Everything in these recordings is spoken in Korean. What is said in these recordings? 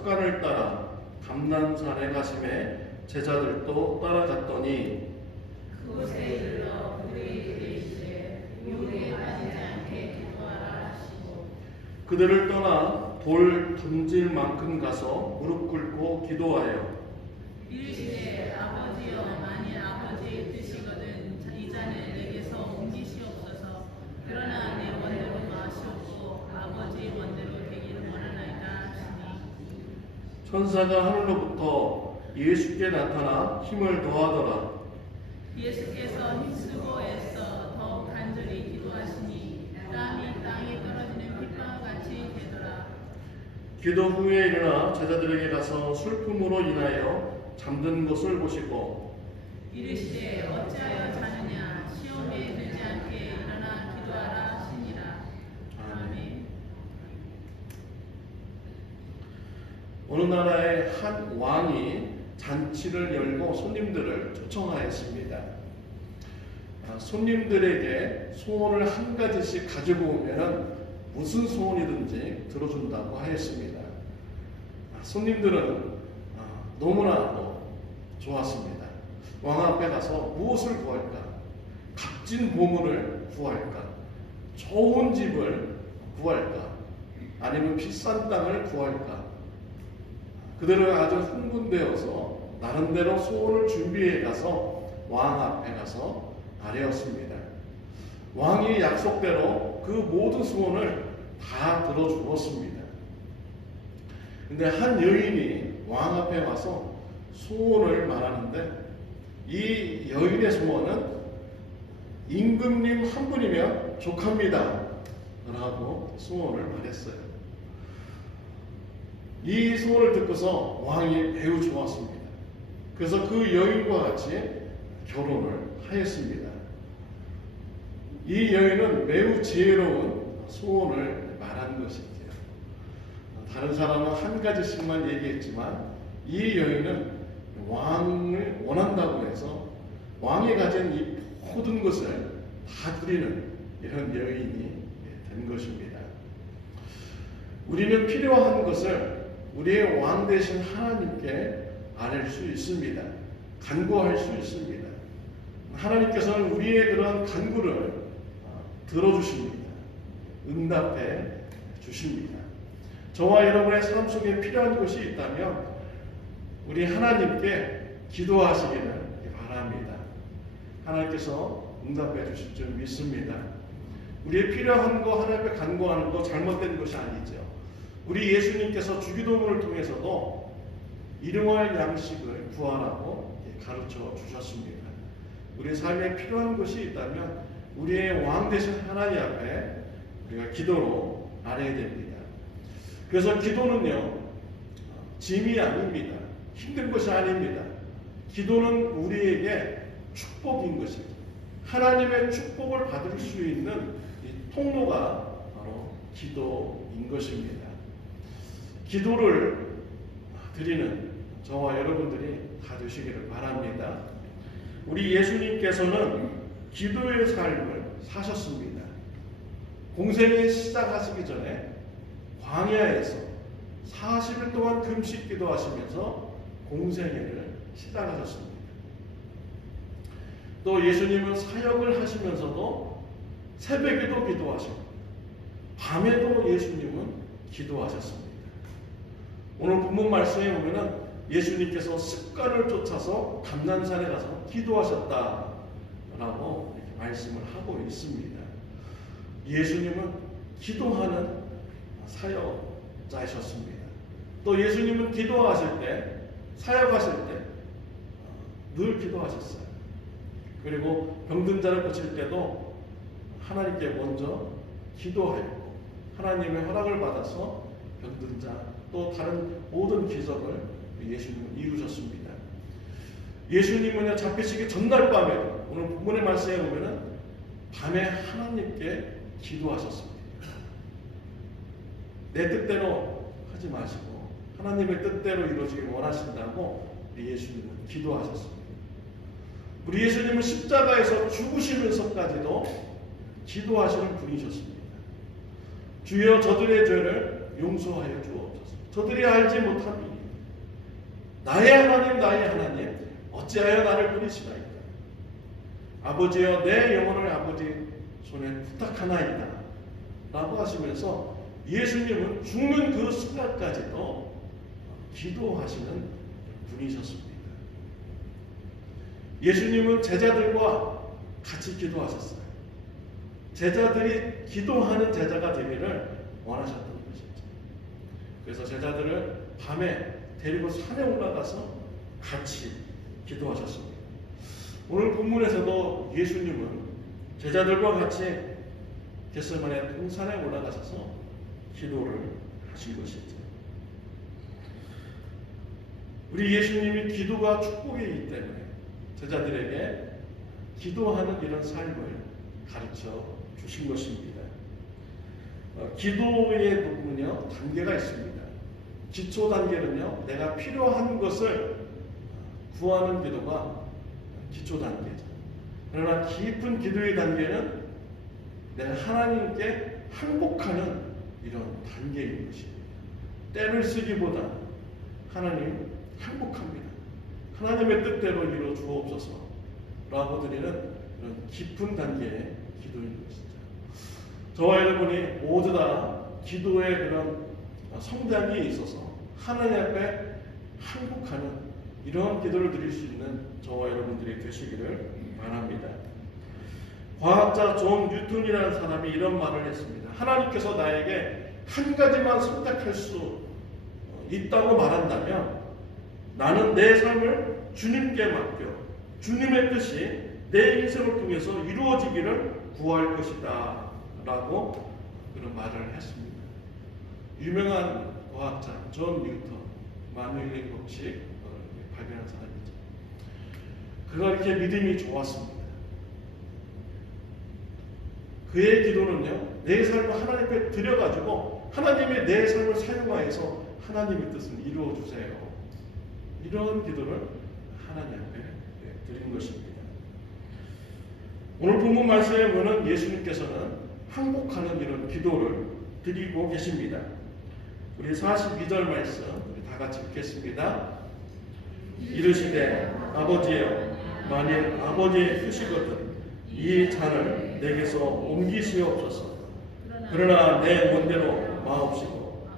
습관을 따라 감난산에 가심에 제자들도 따라갔더니 그곳에 이르러 그들에게 이르시되 유혹에 빠지지 않게 기도하라 하시고 그들을 떠나 돌 던질 만큼 가서 무릎 꿇고 기도하여 이르시되 아버지여 만일 아버지의 뜻이거든 이 잔을 내게서 옮기시옵소서. 그러나 내 원대로 마시옵고 아버지의 원대로 되기를 원하나이다 하시니 천사가 하늘로부터 예수께 나타나 힘을 더하더라. 예수께서 힘쓰고 애써 더욱 간절히 기도하시니 땀이 땅에 떨어지는 핏방울 같이 되더라. 기도 후에 일어나 제자들에게 가서 슬픔으로 인하여 잠든 것을 보시고 이르시되 어찌하여 자느냐 시험에 들지 않게 일어나 기도하라 하시니라. 아멘. 어느 나라의 한 왕이 잔치를 열고 손님들을 초청하였습니다. 손님들에게 소원을 한 가지씩 가지고 오면 무슨 소원이든지 들어준다고 하였습니다. 손님들은 너무나도 좋았습니다. 왕 앞에 가서 무엇을 구할까? 값진 보물을 구할까? 좋은 집을 구할까? 아니면 비싼 땅을 구할까? 그들은 아주 흥분되어서 나름대로 소원을 준비해 가서 왕 앞에 가서 아뢰었습니다. 왕이 약속대로 그 모든 소원을 다 들어주었습니다. 근데 한 여인이 왕 앞에 와서 소원을 말하는데 이 여인의 소원은 임금님 한 분이면 족합니다 라고 소원을 말했어요. 이 소원을 듣고서 왕이 매우 좋았습니다. 그래서 그 여인과 같이 결혼을 하였습니다. 이 여인은 매우 지혜로운 소원을 말한 것이지요. 다른 사람은 한 가지씩만 얘기했지만 이 여인은 왕을 원한다고 해서 왕이 가진 이 모든 것을 다 드리는 이런 여인이 된 것입니다. 우리는 필요한 것을 우리의 왕 되신 하나님께 아뢰 수 있습니다. 간구할 수 있습니다. 하나님께서는 우리의 그런 간구를 들어주십니다. 응답해 주십니다. 저와 여러분의 삶 속에 필요한 것이 있다면 우리 하나님께 기도하시기를 바랍니다. 하나님께서 응답해 주실 줄 믿습니다. 우리의 필요한 거 하나님께 간구하는 거 잘못된 것이 아니죠. 우리 예수님께서 주기도문을 통해서도 일용할 양식을 구하라고 가르쳐 주셨습니다. 우리 삶에 필요한 것이 있다면 우리의 왕 되신 하나님 앞에 우리가 기도로 아뢰야 됩니다. 그래서 기도는요, 짐이 아닙니다. 힘든 것이 아닙니다. 기도는 우리에게 축복인 것입니다. 하나님의 축복을 받을 수 있는 이 통로가 바로 기도인 것입니다. 기도를 드리는 저와 여러분들이 다 되시기를 바랍니다. 우리 예수님께서는 기도의 삶을 사셨습니다. 공생을 시작하시기 전에 광야에서 40일 동안 금식 기도하시면서 공생애를 시작하셨습니다. 또 예수님은 사역을 하시면서도 새벽에도 기도하시고 밤에도 예수님은 기도하셨습니다. 오늘 본문 말씀에 보면은 예수님께서 습관을 쫓아서 감난산에 가서 기도하셨다라고 이렇게 말씀을 하고 있습니다. 예수님은 기도하는 사역자이셨습니다. 또 예수님은 기도하실 때, 사역하실 때 늘 기도하셨어요. 그리고 병든 자를 고칠 때도 하나님께 먼저 기도하였고 하나님의 허락을 받아서 병든 자 또 다른 모든 기적을 예수님은 이루셨습니다. 예수님은 잡히시기 전날 밤에 오늘 본문의 말씀에 보면은 밤에 하나님께 기도하셨습니다. 내 뜻대로 하지 마시고 하나님의 뜻대로 이루어지길 원하신다고 우리 예수님은 기도하셨습니다. 우리 예수님은 십자가에서 죽으시면서까지도 기도하시는 분이셨습니다. 주여 저들의 죄를 용서하여 주옵소서. 저들이 알지 못함이 나의 하나님 어찌하여 나를 버리시나이까. 아버지여 내 영혼을 아버지 손에 부탁하나이다 라고 하시면서 예수님은 죽는 그 순간까지도 기도하시는 분이셨습니다. 예수님은 제자들과 같이 기도하셨어요. 제자들이 기도하는 제자가 되기를 원하셨던 것이죠. 그래서 제자들을 밤에 데리고 산에 올라가서 같이 기도하셨습니다. 오늘 본문에서도 예수님은 제자들과 같이 겟세마네 동산에 올라가셔서 기도를 하신 것이죠. 우리 예수님이 기도가 축복이기 때문에 제자들에게 기도하는 이런 삶을 가르쳐 주신 것입니다. 기도의 부분은요, 단계가 있습니다. 기초 단계는요, 내가 필요한 것을 구하는 기도가 기초 단계죠. 그러나 깊은 기도의 단계는 내가 하나님께 항복하는 이런 단계인 것입니다. 때를 쓰기보다 하나님 항복합니다. 하나님의 뜻대로 이루어 주옵소서 라고 드리는 그런 깊은 단계의 기도인 것이죠. 저와 여러분이 모두 다 기도의 그런 성장이 있어서 하나님 앞에 항복하는 이런 기도를 드릴 수 있는 저와 여러분들이 되시기를 바랍니다. 과학자 존 뉴턴이라는 사람이 이런 말을 했습니다. 하나님께서 나에게 한 가지만 선택할 수 있다고 말한다면 나는 내 삶을 주님께 맡겨 주님의 뜻이 내 인생을 통해서 이루어지기를 구할 것이다 라고 그런 말을 했습니다. 유명한 과학자 존 뉴턴, 마누엘 법칙 발견한 사람이죠. 그가 이렇게 믿음이 좋았습니다. 그의 기도는요, 내 삶을 하나님 앞에 드려가지고 하나님이 내 삶을 사용하여서 하나님의 뜻을 이루어 주세요. 이런 기도를 하나님 앞에 드린 것입니다. 오늘 본문 말씀에 보면 예수님께서는 항복하는 이런 기도를 드리고 계십니다. 우리 42절 말씀 우리 다 같이 읽겠습니다. 이르시되 아버지여 만일 아버지의 뜻이거든 이 잔을 내게서 옮기시옵소서. 그러나 내 멋대로 마옵시고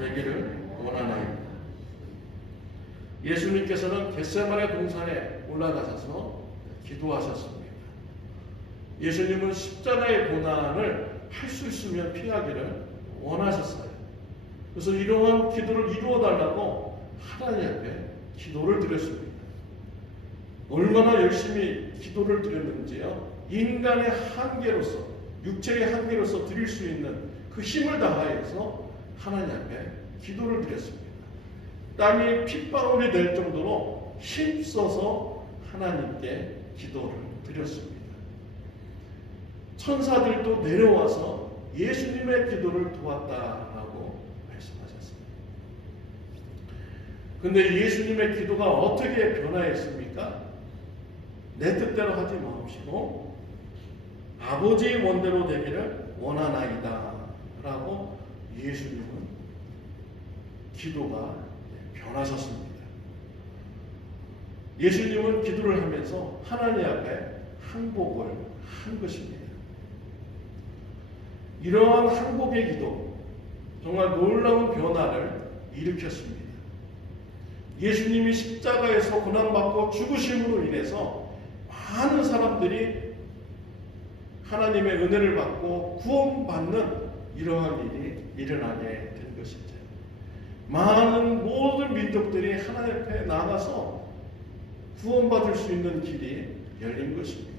되기를 원하나이다. 예수님께서는 겟세마네 동산에 올라가셔서 기도하셨습니다. 예수님은 십자가의 고난을 할 수 있으면 피하기를 원하셨어요. 그래서 이러한 기도를 이루어 달라고 하나님 앞에 기도를 드렸습니다. 얼마나 열심히 기도를 드렸는지요. 인간의 한계로서, 육체의 한계로서 드릴 수 있는 그 힘을 다하여서 하나님 앞에 기도를 드렸습니다. 땀이 핏방울이 될 정도로 힘써서 하나님께 기도를 드렸습니다. 천사들도 내려와서 예수님의 기도를 도왔다라고 말씀하셨습니다. 근데 예수님의 기도가 어떻게 변화했습니까? 내 뜻대로 하지 마옵시고 아버지의 원대로 되기를 원하나이다 라고 예수님은 기도가 변하셨습니다. 예수님은 기도를 하면서 하나님 앞에 항복을 한 것입니다. 이러한 항복의 기도, 정말 놀라운 변화를 일으켰습니다. 예수님이 십자가에서 고난받고 죽으심으로 인해서 많은 사람들이 하나님의 은혜를 받고 구원받는 이러한 일이 일어나게 된 것이죠. 많은 모든 민족들이 하나님 앞에 나가서 구원받을 수 있는 길이 열린 것입니다.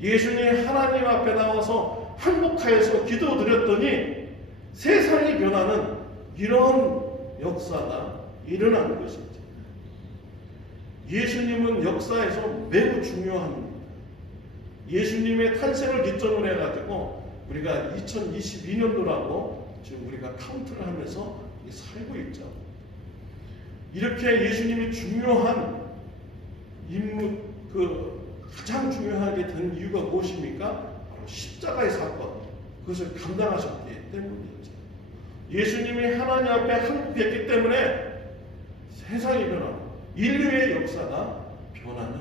예수님이 하나님 앞에 나와서 항복하여서 기도드렸더니 세상이 변하는 이런 역사가 일어나는 것입니다. 예수님은 역사에서 매우 중요합니다. 예수님의 탄생을 기점으로 해가지고 우리가 2022년도라고 지금 우리가 카운트를 하면서 살고 있죠. 이렇게 예수님이 중요한 인물, 가장 중요하게 된 이유가 무엇입니까? 바로 십자가의 사건, 그것을 감당하셨기 때문이죠. 예수님이 하나님 앞에 항복했기 때문에 세상이 변하고 인류의 역사가 변하는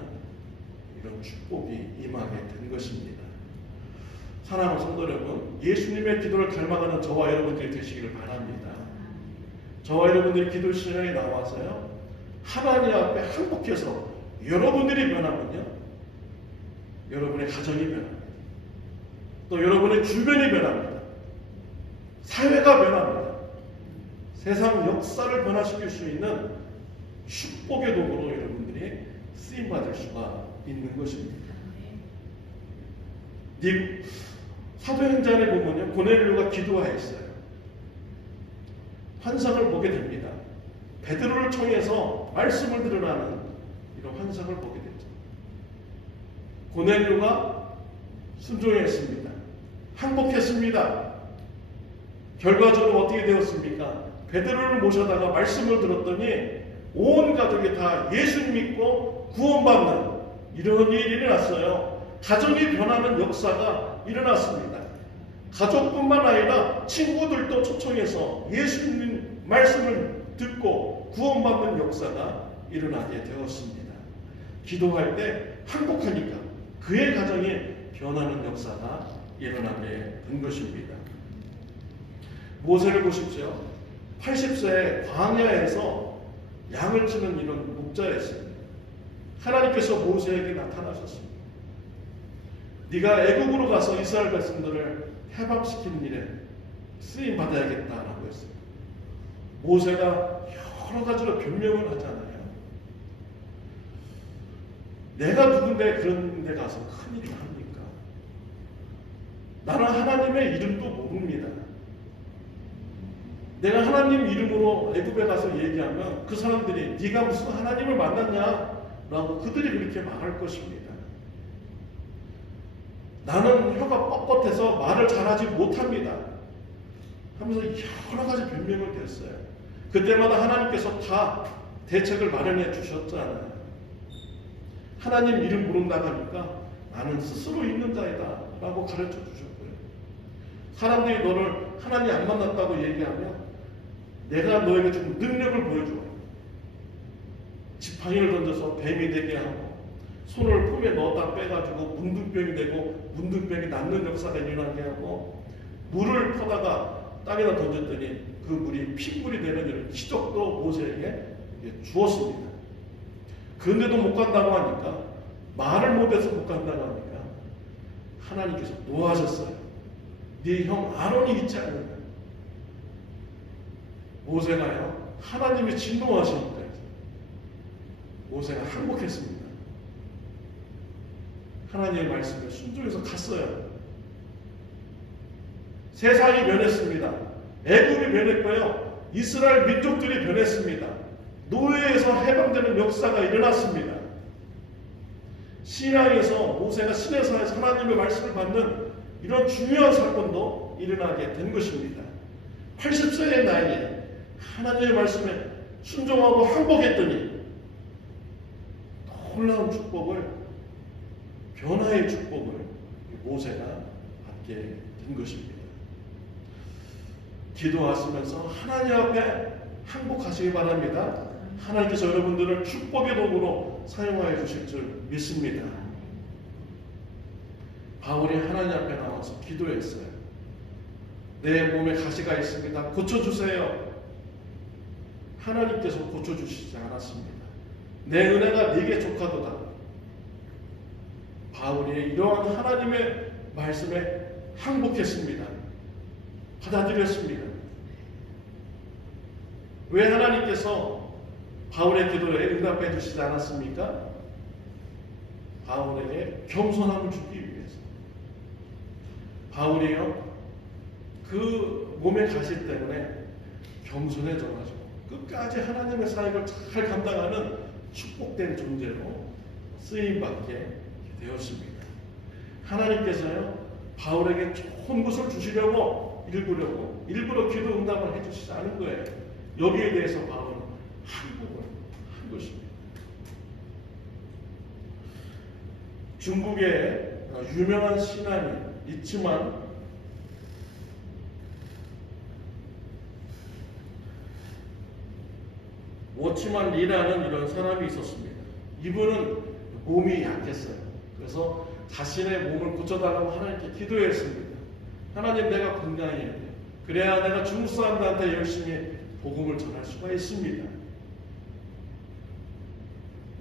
이런 축복이 임하게 된 것입니다. 사랑하는 성도 여러분, 예수님의 기도를 닮아가는 저와 여러분들이 되시기를 바랍니다. 저와 여러분들이 기도 시간에 나와서요, 하나님 앞에 항복해서 여러분들이 변하면요, 여러분의 가정이 변합니다. 또 여러분의 주변이 변합니다. 사회가 변합니다. 세상 역사를 변화시킬 수 있는 축복의 도구로 여러분들이 쓰임받을 수가 있는 것입니다. 사도행전에 보면요, 고넬료가 기도하였어요. 환상을 보게 됩니다. 베드로를 통해서 말씀을 들으라는 이런 환상을 보게 되죠. 고넬료가 순종했습니다. 항복했습니다. 결과적으로 어떻게 되었습니까? 베드로를 모셔다가 말씀을 들었더니 온 가족이 다 예수 믿고 구원받는 이런 일이 일어났어요. 가정이 변하는 역사가 일어났습니다. 가족뿐만 아니라 친구들도 초청해서 예수님 말씀을 듣고 구원받는 역사가 일어나게 되었습니다. 기도할 때 항복하니까 그의 가정이 변하는 역사가 일어나게 된 것입니다. 모세를 보십시오. 80세에 광야에서 양을 치는 이런 목자였습니다. 하나님께서 모세에게 나타나셨습니다. 네가 애국으로 가서 이스라엘 백성들을 해방시키는 일에 쓰임 받아야겠다라고 했어요. 모세가 여러 가지로 변명을 하잖아요. 내가 누군데 그런 데 가서 큰일을 합니까? 나는 하나님의 이름도 모릅니다. 내가 하나님 이름으로 애굽에 가서 얘기하면 그 사람들이 네가 무슨 하나님을 만났냐? 라고 그들이 그렇게 말할 것입니다. 나는 혀가 뻣뻣해서 말을 잘하지 못합니다. 하면서 여러 가지 변명을 댔어요. 그때마다 하나님께서 다 대책을 마련해 주셨잖아요. 하나님 이름 모른다고 하니까 나는 스스로 있는 자이다 라고 가르쳐 주셨고요. 사람들이 너를 하나님 안 만났다고 얘기하면 내가 너에게 좀 능력을 보여줘. 지팡이를 던져서 뱀이 되게 하고 손을 품에 넣었다 빼가지고 문둥병이 되고 문둥병이 낫는 역사가 일어나게 하고 물을 퍼다가 땅에다 던졌더니 그 물이 핏물이 되는 이런 기적도 모세에게 주었습니다. 그런데도 못 간다고 하니까 말을 못해서 못 간다고 하니까 하나님께서 노하셨어요. 네 형 아론이 있지 않느냐. 모세가요 하나님이 진노하시니까 모세가 항복했습니다. 하나님의 말씀에 순종해서 갔어요. 세상이 변했습니다. 애굽이 변했고요. 이스라엘 민족들이 변했습니다. 노예에서 해방되는 역사가 일어났습니다. 신앙에서 모세가 시내산에서 하나님의 말씀을 받는 이런 중요한 사건도 일어나게 된 것입니다. 80세의 나이에 하나님의 말씀에 순종하고 항복했더니 놀라운 축복을, 변화의 축복을 모세가 받게 된 것입니다. 기도하시면서 하나님 앞에 항복하시기 바랍니다. 하나님께서 여러분들을 축복의 도구로 사용하여 주실 줄 믿습니다. 바울이 하나님 앞에 나와서 기도했어요. 내 몸에 가시가 있습니다. 고쳐주세요. 하나님께서 고쳐주시지 않았습니다. 내 은혜가 네게 족하도다. 바울이 이러한 하나님의 말씀에 항복했습니다. 받아들였습니다. 왜 하나님께서 바울의 기도에 응답해 주시지 않았습니까? 바울에게 겸손함을 주기 위해서. 바울이요 그 몸의 가시 때문에 겸손해져가지고 끝까지 하나님의 사역을 잘 감당하는 축복된 존재로 쓰임받게 되었습니다. 하나님께서요 바울에게 좋은 것을 주시려고 일부러 기도 응답을 해주시지 않은 거예요. 여기에 대해서 바울은 항복을 한 것입니다. 중국에 유명한 신앙이 있지만 워치만 리라는 이런 사람이 있었습니다. 이분은 몸이 약했어요. 그래서 자신의 몸을 고쳐달라고 하나님께 기도했습니다. 하나님, 내가 건강해야 돼요. 그래야 내가 중국 사람들한테 열심히 복음을 전할 수가 있습니다.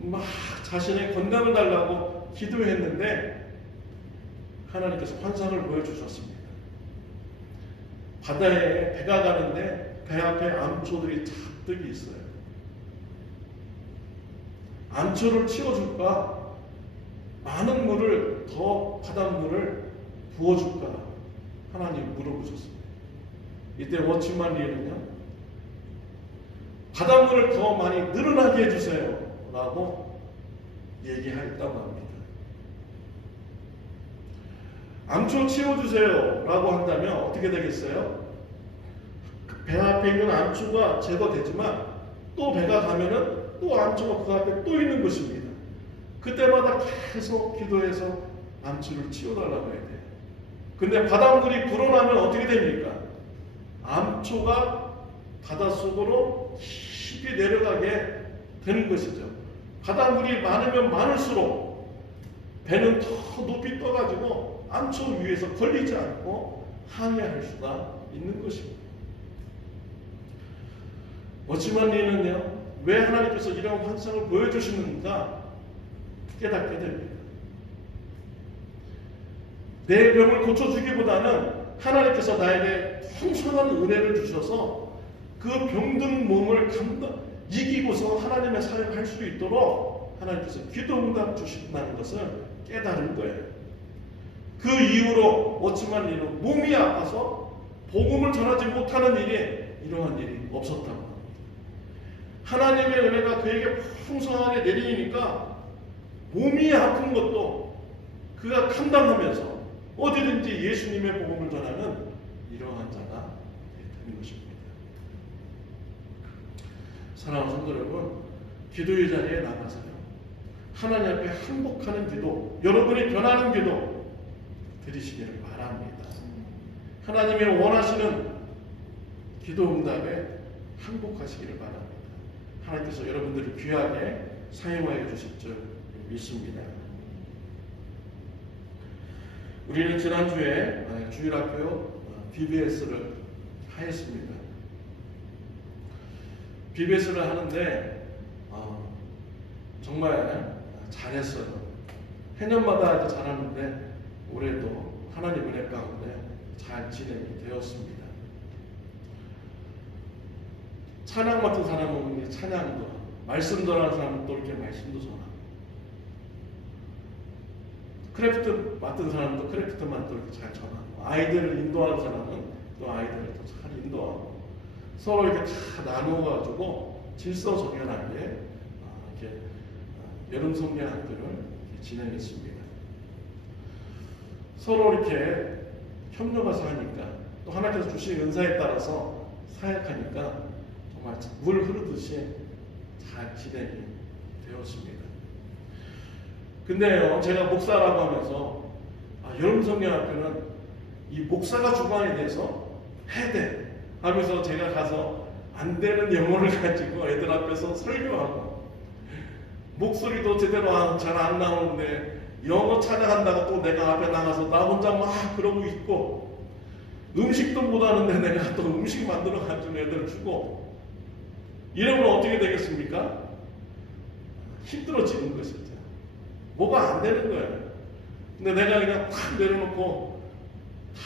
막 자신의 건강을 달라고 기도했는데 하나님께서 환상을 보여주셨습니다. 바다에 배가 가는데 배 앞에 암초들이 잔뜩 있어요. 암초를 치워줄까? 많은 물을, 더 바닷물을 부어줄까? 하나님 물어보셨습니다. 이때 워치만 리는요, 바닷물을 더 많이 늘어나게 해주세요 라고 얘기했다고 합니다. 암초 치워주세요 라고 한다면 어떻게 되겠어요? 배 앞에 있는 암초가 제거되지만 또 배가 가면은 또 암초가 그 앞에 또 있는 것입니다. 그때마다 계속 기도해서 암초를 치워달라고 해야 돼요. 근데 바닷물이 불어나면 어떻게 됩니까? 암초가 바닷속으로 깊이 내려가게 되는 것이죠. 바닷물이 많으면 많을수록 배는 더 높이 떠가지고 암초 위에서 걸리지 않고 항해할 수가 있는 것입니다. 워치만 리는요, 왜 하나님께서 이런 환상을 보여주시는가 깨닫게 됩니다. 내 병을 고쳐주기보다는 하나님께서 나에게 풍성한 은혜를 주셔서 그 병든 몸을 이기고서 하나님의 사역을 할 수 있도록 하나님께서 기도응답 주신다는 것을 깨달은 거예요. 그 이후로 워치만 리는 몸이 아파서 복음을 전하지 못하는 이러한 일이 없었다고 합니다. 하나님의 은혜가 그에게 풍성하게 내리니까 몸이 아픈 것도 그가 감당하면서 어디든지 예수님의 복음을 전하는 이러한 자가 되는 것입니다. 사랑하는 성도 여러분, 기도의 자리에 나가서요, 하나님 앞에 항복하는 기도, 여러분이 변하는 기도 드리시기를 바랍니다. 하나님의 원하시는 기도 응답에 항복하시기를 바랍니다. 하나님께서 여러분들을 귀하게 사용하여 주실 줄 믿습니다. 우리는 지난주에 주일학교 BBS를 하였습니다. BBS를 하는데 정말 잘했어요. 해년마다 이렇게 잘하는데 올해도 하나님 은혜 가운데 잘 진행이 되었습니다. 찬양 맡은 사람은 찬양도, 말씀 전하는 사람은 또 이렇게 말씀도 전하고, 크래프트 맡은 사람도 크래프트만 또 이렇게 잘 전하고, 아이들을 인도하는 사람은 또 아이들을 또 잘 인도하고, 서로 이렇게 다 나누어가지고 질서정연하게 이렇게 여름 성경 학교를 진행했습니다. 서로 이렇게 협력해서 하니까, 또 하나님께서 주신 은사에 따라서 사역하니까 정말 물 흐르듯이 잘 진행이 되었습니다. 근데요, 제가 목사라고 하면서 여름 성경학교는 이 목사가 주관이 돼서 해야 돼 하면서 제가 가서 안 되는 영어를 가지고 애들 앞에서 설교하고, 목소리도 제대로 잘 안 나오는데 영어 찬양한다고 또 내가 앞에 나가서 나 혼자 막 그러고 있고, 음식도 못하는데 내가 또 음식 만들어 가지고 애들 주고, 이러면 어떻게 되겠습니까? 힘들어지는 것이죠. 뭐가 안 되는 거예요. 근데 내가 그냥 탁 내려놓고 다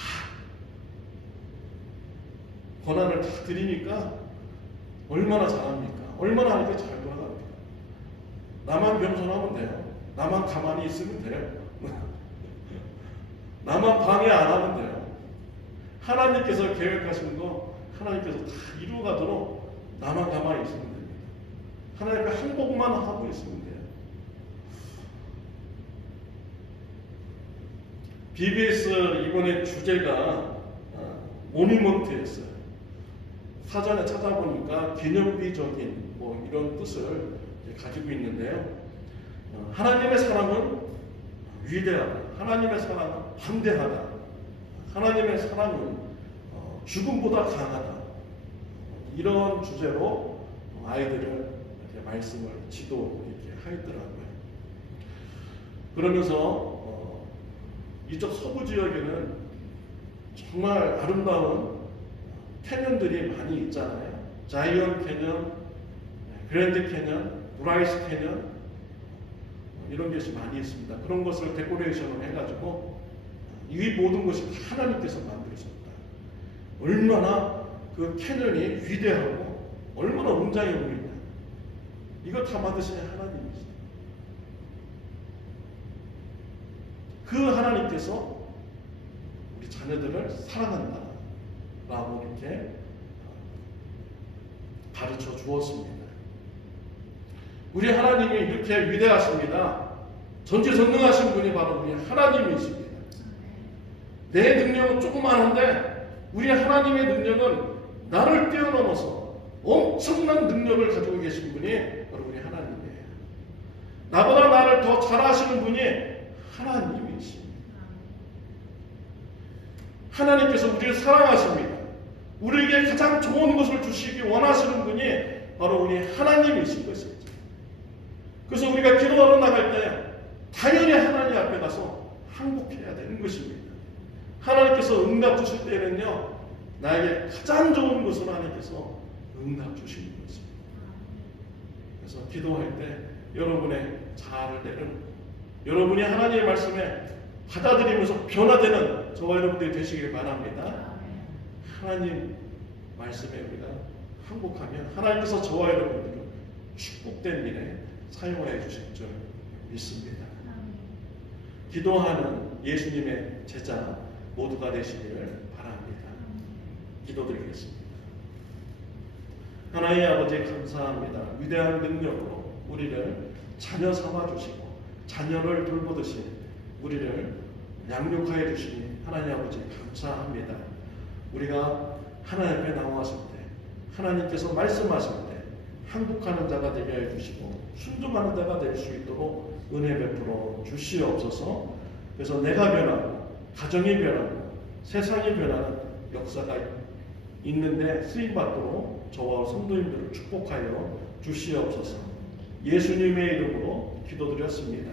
권한을 다 드리니까 얼마나 잘합니까? 얼마나 이렇게 잘 돌아갑니까? 나만 겸손하면 돼요. 나만 가만히 있으면 돼요. 나만 방해 안 하면 돼요. 하나님께서 계획하신 거 하나님께서 다 이루어가도록 나만 가만히 있으면 됩니다. 하나님께 항복만 하고 있으면 돼요. BBS 이번에 주제가 모니먼트였어요. 사전에 찾아보니까 기념비적인 이런 뜻을 가지고 있는데요. 하나님의 사랑은 위대하다. 하나님의 사랑은 담대하다. 하나님의 사랑은 죽음보다 강하다. 이런 주제로 아이들을 말씀을 지도 이렇게 하였더라고요. 그러면서 이쪽 서부 지역에는 정말 아름다운 캐년들이 많이 있잖아요. 자이언 캐년, 그랜드 캐년, 브라이스 캐년 이런 것이 많이 있습니다. 그런 것을 데코레이션을 해가지고 이 모든 것이 하나님께서 만드셨다. 얼마나 그 캐년이 위대하고 얼마나 웅장해 보이냐. 이거 다 만드신 하나님이시죠. 그 하나님께서 우리 자녀들을 사랑한다 라고 이렇게 가르쳐 주었습니다. 우리 하나님이 이렇게 위대하십니다. 전지전능하신 분이 바로 우리 하나님이십니다. 내 능력은 조그마한데 우리 하나님의 능력은 나를 뛰어넘어서 엄청난 능력을 가지고 계신 분이 바로 우리 하나님이에요. 나보다 나를 더 잘하시는 분이 하나님이십니다. 하나님께서 우리를 사랑하십니다. 우리에게 가장 좋은 것을 주시기 원하시는 분이 바로 우리 하나님이신 것이죠. 그래서 우리가 기도하러 나갈 때 당연히 하나님 앞에 가서 항복해야 되는 것입니다. 하나님께서 응답 주실 때는요, 나에게 가장 좋은 것을 하나님께서 응답 주시는 것입니다. 그래서 기도할 때 여러분의 자아를 내는, 여러분이 하나님의 말씀에 받아들이면서 변화되는 저와 여러분들이 되시길 바랍니다. 하나님 말씀에 우리가 항복하면 하나님께서 저와 여러분들을 축복된 미래 사용하여 주실 줄 믿습니다. 기도하는 예수님의 제자 모두가 되시기를 바랍니다. 기도드리겠습니다. 하나님 아버지 감사합니다. 위대한 능력으로 우리를 자녀 삼아 주시고 자녀를 돌보듯이 우리를 양육하여 주시니 하나님 아버지 감사합니다. 우리가 하나님 앞에 나왔을 때 하나님께서 말씀하실 때 항복하는 자가 되게 해 주시고 순종하는 자가 될 수 있도록 은혜 베풀어 주시옵소서. 그래서 내가 변하고 가정이 변하고 세상이 변하는 역사가 있는데 쓰임받도록 저와 성도님들을 축복하여 주시옵소서. 예수님의 이름으로 기도드렸습니다.